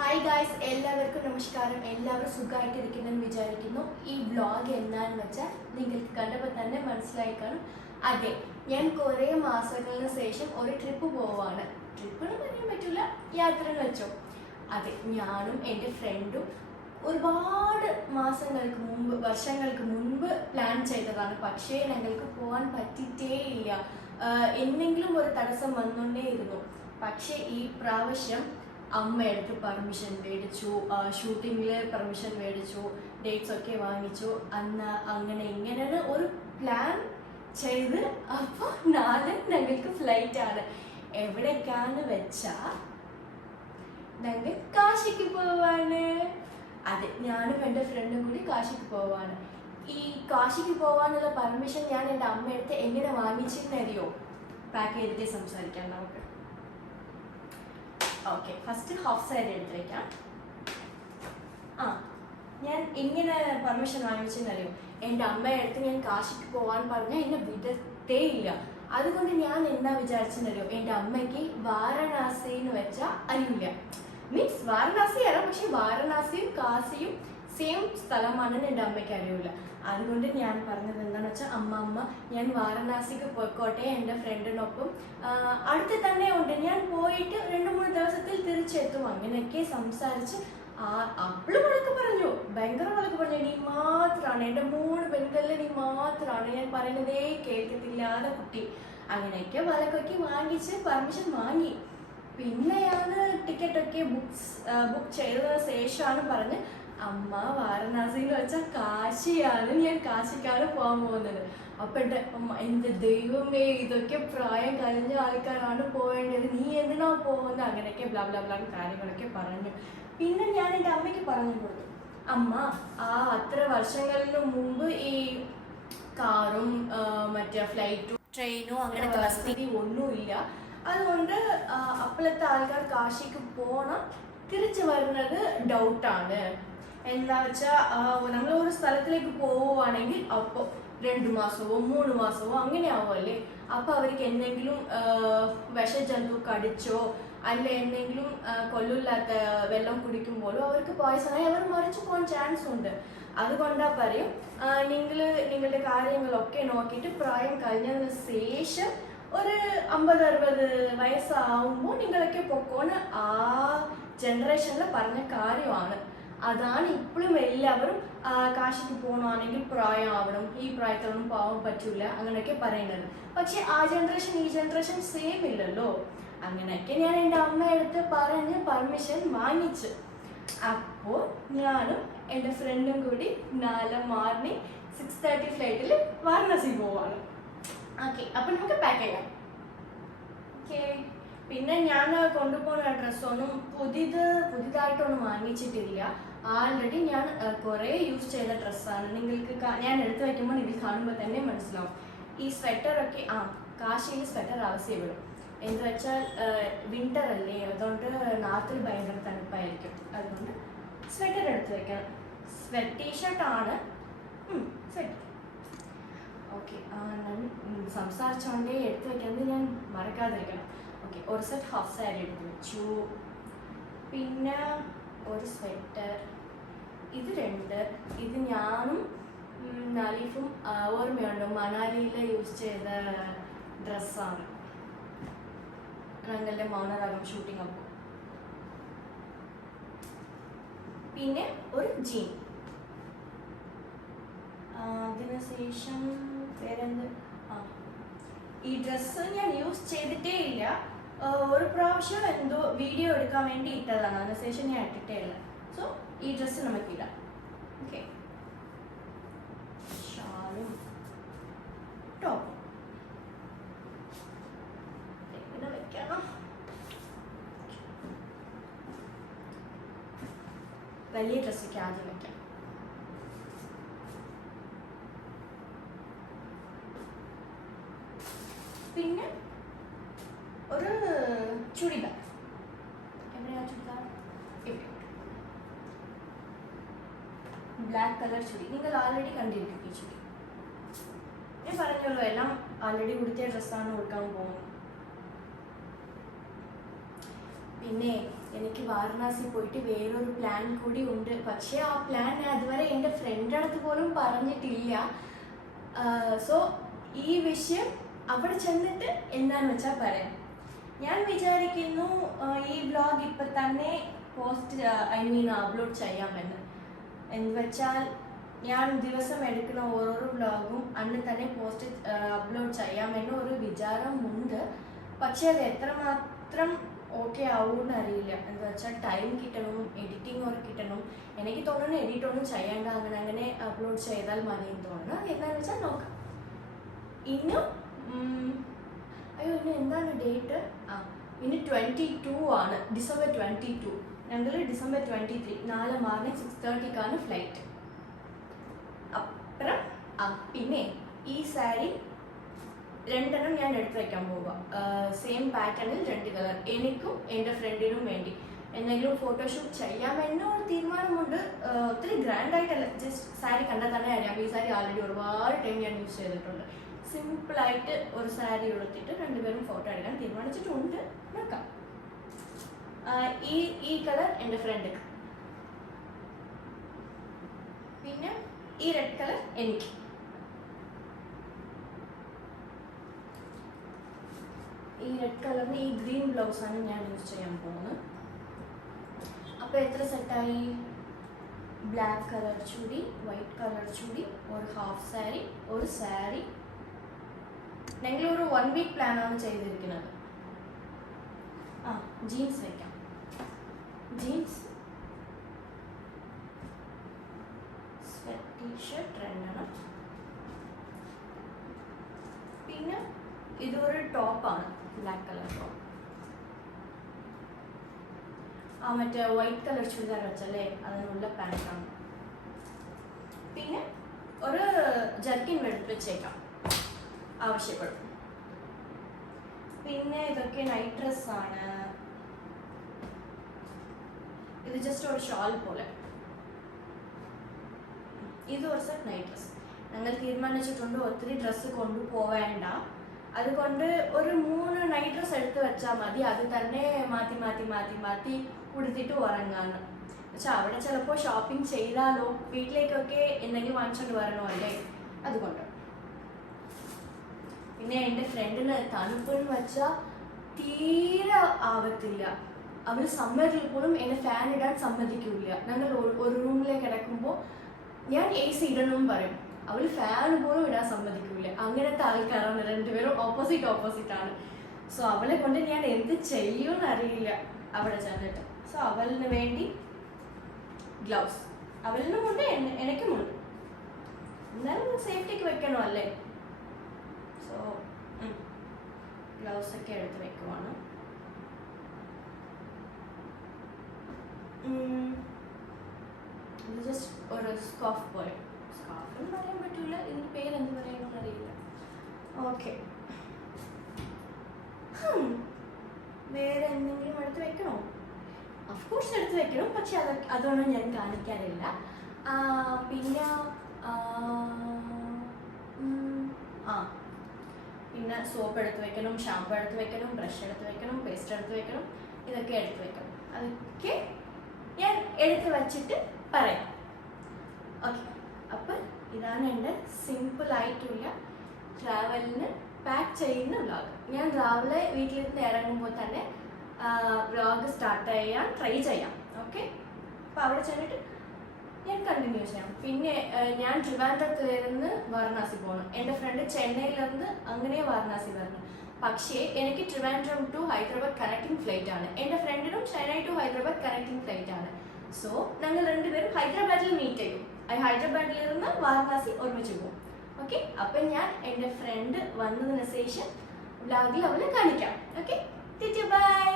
Hi guys, എല്ലാവർക്കും നമസ്കാരം. എല്ലാവരും സുഖമായിട്ടിരിക്കുന്നെന്ന് വിചാരിക്കുന്നു. ഈ വ്ളോഗ് എന്താണെന്ന് വെച്ചാൽ നിങ്ങൾക്ക് കണ്ടപ്പോൾ തന്നെ മനസ്സിലായി കാണും. അതെ, ഞാൻ കുറേ മാസങ്ങൾക്ക് ശേഷം ഒരു ട്രിപ്പ് പോവാണ്. ട്രിപ്പ് എന്ന് പറയാൻ പറ്റില്ല, യാത്ര എന്ന് വെച്ചോ. അതെ, ഞാനും എൻ്റെ ഫ്രണ്ടും ഒരുപാട് മാസങ്ങൾക്ക് മുമ്പ്, വർഷങ്ങൾക്ക് മുൻപ് പ്ലാൻ ചെയ്തതാണ്. പക്ഷേ ഞങ്ങൾക്ക് പോകാൻ പറ്റിയിട്ടേ ഇല്ല. എന്തെങ്കിലും ഒരു തടസ്സം വന്നുകൊണ്ടേയിരുന്നു. പക്ഷേ ഈ പ്രാവശ്യം അമ്മ എടുത്ത് പെർമിഷൻ മേടിച്ചു, ഷൂട്ടിങ്ങിൽ പെർമിഷൻ മേടിച്ചു, ഡേറ്റ്സ് ഒക്കെ വാങ്ങിച്ചു. അങ്ങനെ ഇങ്ങനെ ഒരു പ്ലാൻ ചെയ്ത് അപ്പോൾ നാളെ ഞങ്ങൾക്ക് ഫ്ലൈറ്റ് ആണ്. എവിടേക്കാന്ന് വെച്ചാൽ ഞങ്ങൾ കാശിക്ക് പോവാണ്. അതെ, ഞാനും എൻ്റെ ഫ്രണ്ടും കൂടി കാശിക്ക് പോവാണ്. ഈ കാശിക്ക് പോവാനുള്ള പെർമിഷൻ ഞാൻ എൻ്റെ അമ്മയടുത്ത് എങ്ങനെ വാങ്ങിച്ചെന്നറിയോ? പാക്ക് ചെയ്തിട്ട് സംസാരിക്കാം നമുക്ക്. ഓക്കെ, ഫസ്റ്റ് ഹാഫ് സൈഡ് എടുത്ത് വയ്ക്കാം. ഞാൻ എങ്ങനെ പെർമിഷൻ വാങ്ങിച്ചെന്നറിയോ? എൻ്റെ അമ്മയടുത്ത് ഞാൻ കാശിക്ക് പോകാൻ പറഞ്ഞാൽ എന്നെ വിടത്തേ ഇല്ല. അതുകൊണ്ട് ഞാൻ എന്താ വിചാരിച്ചെന്നറിയോ? എൻ്റെ അമ്മയ്ക്ക് വാരണാസി എന്ന് വെച്ചാൽ അറിയില്ല. മീൻസ് വാരണാസി അറിയാം, പക്ഷെ വാരണാസിയും കാശിയും സെയിം സ്ഥലമാണെന്ന് എൻ്റെ അമ്മയ്ക്ക് അറിയില്ല. അതുകൊണ്ട് ഞാൻ പറഞ്ഞത് എന്താണെന്ന് വെച്ചാൽ, അമ്മ ഞാൻ വാരണാസിക്ക് പോയിക്കോട്ടെ, എൻ്റെ ഫ്രണ്ടിനൊപ്പം അടുത്ത് തന്നെ ഉണ്ട്, ഞാൻ പോയിട്ട് 2-3 ദിവസത്തിൽ തിരിച്ചെത്തും. അങ്ങനെയൊക്കെ സംസാരിച്ച് അപ്പള് വഴക്ക് പറഞ്ഞു, ഭയങ്കര വഴക്ക് പറഞ്ഞു. നീ മാത്രമാണ് എൻ്റെ 3 പെൺകളിൽ നീ മാത്രമാണ്, ഞാൻ പറയുന്നതേ കേൾക്കത്തില്ലാതെ കുട്ടി. അങ്ങനെയൊക്കെ വഴക്കൊക്കെ വാങ്ങിച്ച് പെർമിഷൻ വാങ്ങി. പിന്നെയാണ് ടിക്കറ്റൊക്കെ ബുക്ക് ചെയ്തതിന് ശേഷമാണ് പറഞ്ഞ്, അമ്മ വാരണാസിയിൽ വെച്ചാൽ കാശിയാണ്, ഞാൻ കാശിക്കാണ് പോകാൻ പോകുന്നത്. അപ്പം എൻ്റെ ദൈവമേ, ഇതൊക്കെ പ്രായം കഴിഞ്ഞ ആൾക്കാരാണ് പോകേണ്ടത്, നീ എന്തിനാ പോകുന്നത്? അങ്ങനെയൊക്കെ ബ്ലാ ബ്ലാ ബ്ലാ കാര്യങ്ങളൊക്കെ പറഞ്ഞു. പിന്നെ ഞാൻ എൻ്റെ അമ്മയ്ക്ക് പറഞ്ഞു കൊടുത്തു, അമ്മ അത്ര വർഷങ്ങൾക്ക് മുമ്പ് ഈ കാറും മറ്റേ ഫ്ലൈറ്റും ട്രെയിനും അങ്ങനത്തെ വസതി ഒന്നുമില്ല. അതുകൊണ്ട് അപ്പോഴത്തെ ആൾക്കാർ കാശിക്ക് പോകണം, തിരിച്ചു വരുന്നത് ഡൗട്ടാണ്. എന്താ വെച്ചാൽ നമ്മൾ ഒരു സ്ഥലത്തിലേക്ക് പോവുകയാണെങ്കിൽ അപ്പോൾ 2 മാസമോ 3 മാസമോ അങ്ങനെ ആവുമല്ലേ. അപ്പോൾ അവർക്ക് എന്തെങ്കിലും വിഷജന്തു കടിച്ചോ അല്ല എന്തെങ്കിലും കൊല്ലില്ലാത്ത വെള്ളം കുടിക്കുമ്പോഴോ അവർക്ക് പോയ്സണായി അവർ മരിച്ചു പോകാൻ ചാൻസ് ഉണ്ട്. അതുകൊണ്ടാ പറയും, നിങ്ങളുടെ കാര്യങ്ങളൊക്കെ നോക്കിയിട്ട് പ്രായം കഴിഞ്ഞതിന് ശേഷം ഒരു 50-60 വയസ്സാവുമ്പോൾ നിങ്ങളൊക്കെ പൊക്കോന്ന് ആ ജനറേഷനിൽ പറഞ്ഞ കാര്യമാണ്. അതാണ് ഇപ്പോഴും എല്ലാവരും കാശിക്ക് പോകണമെങ്കിൽ പ്രായമാവണം, ഈ പ്രായത്തിലൊന്നും പോകാൻ പറ്റൂല അങ്ങനെയൊക്കെ പറയുന്നത്. പക്ഷെ ആ ജനറേഷൻ ഈ ജനറേഷൻ സെയിം ഇല്ലല്ലോ. അങ്ങനെയൊക്കെ ഞാൻ എൻ്റെ അമ്മയടുത്ത് പറഞ്ഞ് പെർമിഷൻ വാങ്ങിച്ചു. അപ്പോൾ ഞാനും എൻ്റെ ഫ്രണ്ടും കൂടി നാളെ മോർണിംഗ് 6:30 ഫ്ലൈറ്റിൽ വാരണാസി പോവാണ്. ഓക്കെ, അപ്പം നമുക്ക് പാക്ക് ചെയ്യാം. ഓക്കെ, പിന്നെ ഞാൻ കൊണ്ടുപോകുന്ന ഡ്രസ്സൊന്നും പുതിയതായിട്ടൊന്നും വാങ്ങിച്ചിട്ടില്ല. ആൾറെഡി ഞാൻ കുറേ യൂസ് ചെയ്ത ഡ്രസ്സാണ്. നിങ്ങൾക്ക് ഞാൻ എടുത്തു വയ്ക്കുമ്പോൾ നിങ്ങൾക്ക് കാണുമ്പോൾ തന്നെ മനസ്സിലാവും. ഈ സ്വെറ്ററൊക്കെ കാശിയിൽ സ്വെറ്റർ ആവശ്യപ്പെടും. എന്ന് വെച്ചാൽ വിൻ്റർ അല്ലേ, അതുകൊണ്ട് നാട്ടിൽ ഭയങ്കര തണുപ്പായിരിക്കും. അതുകൊണ്ട് സ്വെറ്റർ എടുത്തു വയ്ക്കണം. ടീഷർട്ടാണ് സ്വെറ്റർ. ഓക്കെ, ഞാൻ സംസാരിച്ചുകൊണ്ടേ എടുത്തു വയ്ക്കുന്നത് ഞാൻ മറക്കാതിരിക്കണം. ഓക്കെ, ഒരു സെറ്റ് ഹാഫ് സാരി എടുത്ത് വെച്ചു. പിന്നെ ഒരു സ്വെറ്റർ, ഇത് 2. ഇത് ഞാനും നലീഫും ഓർമ്മയുണ്ട്, മണാലിയിൽ യൂസ് ചെയ്ത ഡ്രസ്സാണ് ഞങ്ങളുടെ മൗനരാഗം ഷൂട്ടിംഗ് അപ്പോൾ. പിന്നെ ഒരു ജീൻ. അതിനുശേഷം വേറെന്ത്, ഈ ഡ്രസ്സ് ഞാൻ യൂസ് ചെയ്തിട്ടേ ഇല്ല. ഒരു പ്രാവശ്യം എന്തോ വീഡിയോ എടുക്കാൻ വേണ്ടി ഇട്ടതാണ്, അതിനുശേഷം ഞാൻ ഇട്ടിട്ടേ ഇല്ല. സോ ഈ ഡ്രസ്സ് നമുക്കിടാം. ഓക്കെ, ഷാളും ടോപ്പും എങ്ങനെ വെക്കണം? വലിയ ഡ്രസ്സൊക്കെ ആദ്യം വെക്കാം. പിന്നെ ഒരു ചുടിദാർ. എവിടെയാ ചുടിദാർ? Black colour ചുടി. നിങ്ങൾ ആൾറെഡി കണ്ടിരിക്കും ഈ ചുടി. ഞാൻ പറഞ്ഞല്ലോ, എല്ലാം ആൾറെഡി കൊടുത്ത ഡ്രസ്സാണ് കൊടുക്കാൻ പോകുന്നത്. പിന്നെ എനിക്ക് വാരണാസി പോയിട്ട് വേറൊരു പ്ലാൻ കൂടി ഉണ്ട്. പക്ഷേ ആ പ്ലാൻ ഞാൻ അതുവരെ എൻ്റെ ഫ്രണ്ട് അടുത്ത് പോലും പറഞ്ഞിട്ടില്ല. സോ ഈ വിഷയം അവിടെ ചെന്നിട്ട് എന്താണെന്ന് വെച്ചാൽ പറയാം. ഞാൻ വിചാരിക്കുന്നു ഈ വ്ലോഗ് ഇപ്പം തന്നെ അപ്ലോഡ് ചെയ്യാമെന്ന്. എന്ന് വെച്ചാൽ ഞാൻ ദിവസം എടുക്കുന്ന ഓരോരോ വ്ലോഗും അന്ന് തന്നെ അപ്ലോഡ് ചെയ്യാമെന്ന് ഒരു വിചാരമുണ്ട്. പക്ഷെ അത് എത്രമാത്രം ഓക്കെ ആവുമെന്ന് അറിയില്ല. എന്താ വെച്ചാൽ ടൈം കിട്ടണം, എഡിറ്റിംഗ് വർക്ക് കിട്ടണം. എനിക്ക് തോന്നുന്നു എഡിറ്റ് ഒന്നും ചെയ്യേണ്ട, അങ്ങനെ അപ്ലോഡ് ചെയ്താൽ മതി എന്ന് തോന്നുന്നു. എന്താണെന്ന് വെച്ചാൽ നോക്കാം. ഇന്നും ഇന്ന് എന്താണ് ഡേറ്റ്? ഇന്ന് 22 ആണ്, December 22. ഞങ്ങൾ December 23 നാളെ മോർണിംഗ് 6:30 ഫ്ലൈറ്റ്. അപ്പുറം പിന്നെ ഈ സാരി 2 എണ്ണം ഞാൻ എടുത്ത് വയ്ക്കാൻ പോവുക. സെയിം പാറ്റേണിൽ 2 കളർ, എനിക്കും എൻ്റെ ഫ്രണ്ടിനും വേണ്ടി. എന്തെങ്കിലും ഫോട്ടോഷൂട്ട് ചെയ്യാമെന്നൊരു തീരുമാനമുണ്ട്. ഒത്തിരി ഗ്രാൻഡായിട്ടല്ല, ജസ്റ്റ് സാരി കണ്ടാൽ തന്നെ അറിയാം. ഈ സാരി ഓൾറെഡി ഒരുപാട് ടൈം ഞാൻ യൂസ് ചെയ്തിട്ടുണ്ട്. സിമ്പിളായിട്ട് ഒരു സാരി എടുത്തിട്ട് 2 പേരും ഫോട്ടോ എടുക്കാൻ തീരുമാനിച്ചിട്ടുണ്ട്. നോക്കാം. ഈ കളർ എൻ്റെ ഫ്രണ്ട്, പിന്നെ ഈ റെഡ് കളർ എനിക്ക്. ഈ റെഡ് കളറിന് ഈ ഗ്രീൻ ബ്ലൗസാണ് ഞാൻ യൂസ് ചെയ്യാൻ പോകുന്നത്. അപ്പോൾ എത്ര സെറ്റായി? ബ്ലാക്ക് കളർ ചൂടി, വൈറ്റ് കളർ ചൂടി, ഒരു ഹാഫ് സാരി, ഒരു സാരി. ഞങ്ങളൊരു 1 വീക്ക് പ്ലാനാണ് ചെയ്തിരിക്കുന്നത്. ജീൻസ് വയ്ക്കാം. ജീൻസ്, ടീഷർട്ട് 2 എണ്ണം. പിന്നെ ഇതൊരു ടോപ്പാണ്, ബ്ലാക്ക് കളർ ടോപ്പ്. മറ്റേ വൈറ്റ് കളർ ചുരിദാർ വെച്ചല്ലേ, അതിനുള്ള പാൻറ്റാണ്. പിന്നെ ഒരു ജർക്കിൻ വെച്ചേക്കാം ആവശ്യപ്പെടും. പിന്നെ ഇതൊക്കെ നൈറ്റ് ഡ്രസ്സാണ്. ഇത് ജസ്റ്റ് ഒരു ഷാൾ പോലെ. ഇത് ഒരു സെറ്റ് നൈറ്റ് ഡ്രസ്. ഞങ്ങൾ തീരുമാനിച്ചിട്ടുണ്ട് ഒത്തിരി ഡ്രസ്സ് കൊണ്ടുപോവേണ്ട. അതുകൊണ്ട് ഒരു 3 നൈറ്റ് ഡ്രസ് എടുത്ത് വെച്ചാൽ മതി. അത് തന്നെ മാറ്റി മാറ്റി മാറ്റി മാറ്റി ഉടുത്തിട്ട് ഉറങ്ങാന്ന്. പക്ഷെ അവിടെ ചിലപ്പോൾ ഷോപ്പിംഗ് ചെയ്താലോ, വീട്ടിലേക്കൊക്കെ എന്തെങ്കിലും വാങ്ങിച്ചുകൊണ്ട് വരണമല്ലേ, അതുകൊണ്ട്. പിന്നെ എൻ്റെ ഫ്രണ്ടിന് തണുപ്പെന്ന് വെച്ചാൽ തീരെ ആവത്തില്ല. അവൾ സമ്മറിൽ പോലും എന്നെ ഫാൻ ഇടാൻ സമ്മതിക്കില്ല. ഞങ്ങൾ ഒരു റൂമിലേക്ക് കിടക്കുമ്പോൾ ഞാൻ AC ഇടണം പറയും, അവൾ ഫാൻ പോലും ഇടാൻ സമ്മതിക്കില്ല. അങ്ങനത്തെ ആൾക്കാരാണ് 2 പേരും, ഓപ്പോസിറ്റ് ആണ്. സോ അവളെ കൊണ്ട് ഞാൻ എന്ത് ചെയ്യുമെന്ന് അറിയില്ല അവിടെ ചെന്നിട്ട്. സോ അവളിന് വേണ്ടി ഗ്ലൗസ്, അവളിനുമുണ്ട് എനിക്കുമുണ്ട്. എന്നാലും സേഫ്റ്റിക്ക് വെക്കണോ അല്ലേ. സോ ഗ്ലൗസൊക്കെ എടുത്ത് വെക്കുവാണ്. ഇത് ജസ്റ്റ് ഒരു സ്കാർഫ് പോലെ. സ്കാർഫ് എന്ന് പറയാൻ പറ്റില്ല, ഇതിൻ്റെ പേരെന്ത് പറയണമെന്ന് അറിയില്ല. ഓക്കെ, വേറെ എന്തെങ്കിലും എടുത്ത് വെക്കണോ? അഫ്കോഴ്സ് എടുത്ത് വെക്കണം, പക്ഷെ അതൊന്നും ഞാൻ കാണിക്കാറില്ല. പിന്നെ പിന്നെ സോപ്പ് എടുത്ത് വെക്കണം, ഷാമ്പു എടുത്ത് വെക്കണം, ബ്രഷ് എടുത്ത് വെക്കണം, പേസ്റ്റ് എടുത്ത് വെക്കണം. ഇതൊക്കെ എടുത്ത് വെക്കണം. അതൊക്കെ ഞാൻ എടുത്ത് വച്ചിട്ട് പറയാം. ഓക്കെ, അപ്പം ഇതാണ് എൻ്റെ സിമ്പിളായിട്ടുള്ള ട്രാവലിന് പാക്ക് ചെയ്യുന്ന വ്ളോഗ്. ഞാൻ രാവിലെ വീട്ടിൽ നിന്ന് ഇറങ്ങുമ്പോൾ തന്നെ വ്ളോഗ് സ്റ്റാർട്ട് ചെയ്യാൻ ട്രൈ ചെയ്യാം. ഓക്കെ, അപ്പോൾ അവിടെ ചെന്നിട്ട് ഞാൻ കണ്ടിന്യൂ ചെയ്യാം. പിന്നെ ഞാൻ ട്രിവാൻഡ്രത്തിലിരുന്ന് വാരണാസി പോകണം. എൻ്റെ ഫ്രണ്ട് ചെന്നൈയിലിருந்து അങ്ങനെ വാരണാസി വരണം. പക്ഷേ എനിക്ക് Trivandrum to Hyderabad connecting flight ആണ്. എൻ്റെ ഫ്രണ്ടിനും Chennai to Hyderabad connecting flight ആണ്. സോ ഞങ്ങൾ 2 പേരും ഹൈദരാബാദിൽ മീറ്റ് ചെയ്യും. ഹൈദരാബാദിലിരുന്ന് വാരണാസി ഒരുമിച്ച് പോകും. ഓക്കെ, അപ്പം ഞാൻ എൻ്റെ ഫ്രണ്ട് വന്നതിന് ശേഷം വ്ളോഗിൽ അവളെ കാണിക്കാം. Okay, by.